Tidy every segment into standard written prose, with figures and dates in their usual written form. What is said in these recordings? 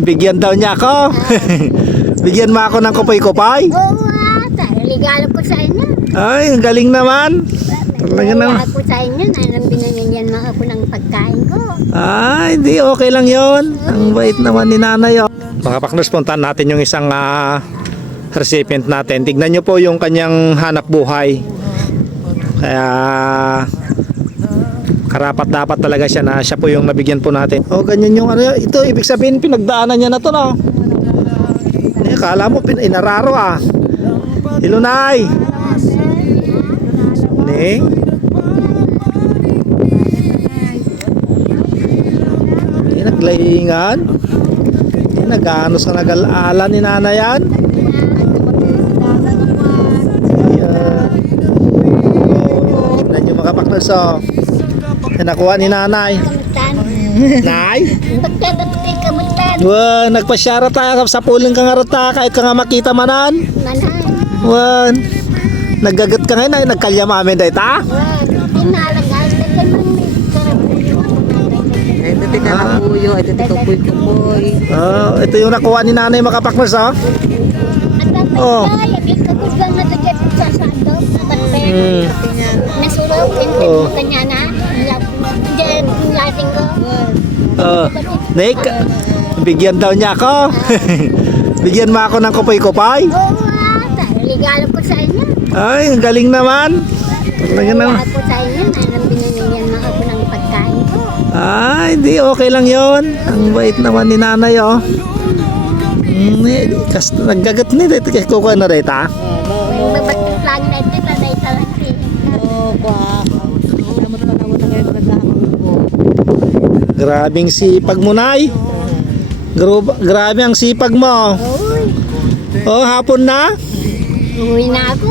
Bigyan daw niya ako. Bigyan mo ako ng kupay-kupay. Oo regalo ko sa inyo. Ay, ang galing naman. Talaga naman. Regalo ko sa inyo na binigyan mo ako ng pagkain ko. Ay, hindi. Okay lang yon. Ang bait naman ni nanay. Oh. Mga partners, puntahan natin yung isang recipient natin. Tignan nyo po yung kanyang hanap buhay. Kaya karapat dapat talaga siya na siya po yung nabigyan po natin. Oh, ganyan yung ano. Ito, ibig sabihin pinagdaanan niya na to, no? Kala mo inararo ah. Ilunay. Ni. Ini naglaingan. Ini nagano sa nag-alala ni nanay yan. Tignan nyo mga partners, oh. Nakuha ni nanay. Nay? Wan, nagpasyara tayo sa puling kang arata kahit ka nga makita manan. Wan, naggagat ka ngayon ay nagkalya mamin dahi ta? Ito tika na puyo, ito tika puy-kupoy. Ito yung nakuha ni nanay mga partners, oh. Oh. Nasulog, Oh. kanya na. Lasing ko. Nick, bigyan daw niya ako. Bigyan mo ako ng kupay-kupay. Oo regalo ko sa inyo. Ay, ang galing naman. Talaga naman. Regalo ko sa inyo na binigyan mo ako ng pagkain ko. Ay, hindi. Okay lang yon. Ang bait naman ni nanay, oh. Naggagat ni dito kay kukuha na dito, ha? Magbatik lang na ito na ito lang. Oo ba? Salamat pa naman kayo pagkakako ko. Grabing sipag mo, nay. Grabe ang sipag mo. Uy, Oh, hapon na. uwi na ako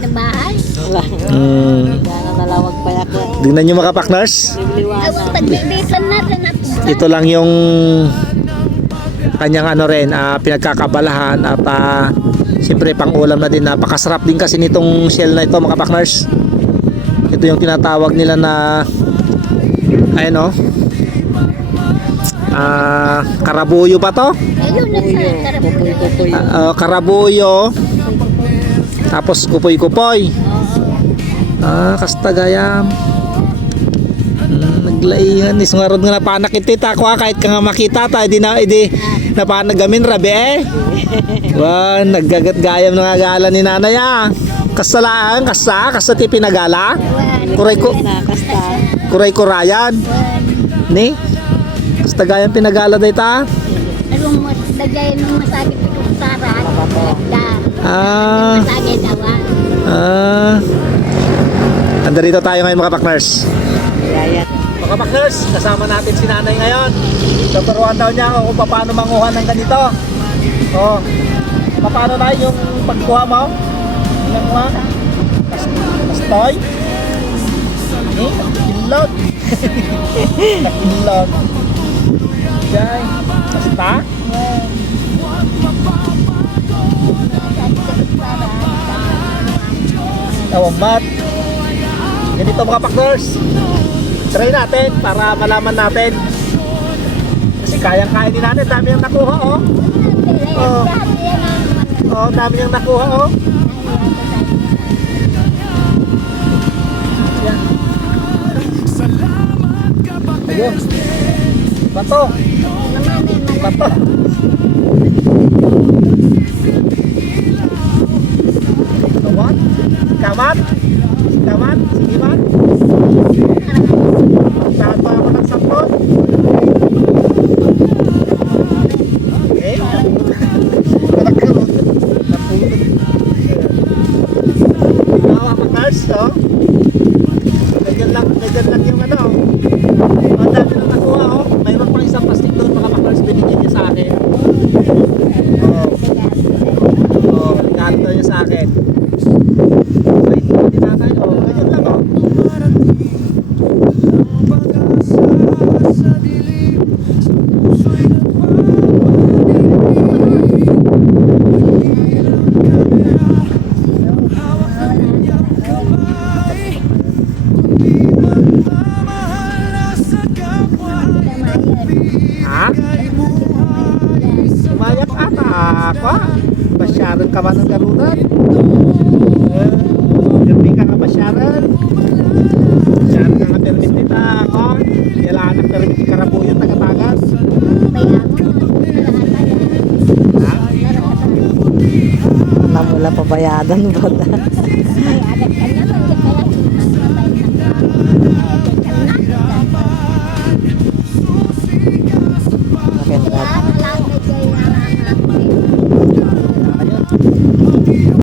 sa bahay. Kaya nalawag pa yak. Tingnan nyo mga partners. Ang pagbibisan natin at Ito lang yung kanyang ano rin, pinagkakabalahan at siyempre pang ulam na din. Napakasarap din kasi nitong shell na ito mga partners. Ito yung tinatawag nila na ayun, oh. Karabuyo pa to? ayun na sa Kupoy-kupoy. Karabuyo. Tapos kupoy-kupoy. Kastagayam. Naglaihan ni sungarod nga napanak iti tako kahit ka nga makita ta di napanagamin rabi eh. Wan naggagat gayam nga gala ni nanay ah. Kasalaan kasa ti pinagala. Kasta. Kuray-kurayan. Ni kastagayam pinagala day ta. Anong lagayin mo masagit ito sa sarat? Masagit awan. Anda rito tayo ngayon mga partners. Kaya Mga partners, kasama natin si nanay ngayon. Tuturuan daw niya ako kung paano manguha ng ganito. Oh, paano na yung pagkuha mo? Nanguha? Kastoy? Nakilog. Nakilog. Okay. Basta? Tawamat. Ganito mga partners. Try natin para malaman natin. Kasi kayang-kaya din natin. Dami yung nakuha, oh. Oh, dami yung nakuha, oh. Yan. Ayun. Bato. Bato. Kamat. Kamat. Kamat. Sige man. Saan pa ako ng sampot? Okay. Nagkaroon. Nawa pa cars, oh. Ganyan lang yung ano. Ang dami na nakuha, oh. Mayroon pang isang plastic doon mga pakars binigyan niya sa akin. takwa. Pasyaran ka ba ng garudan? Gabi ka nga pasyaran. Pasyaran ka nga permit nita ako. Yala anak permit ni Karabuyan, taga-tagas. Namula pabayadan ba? Ay, ada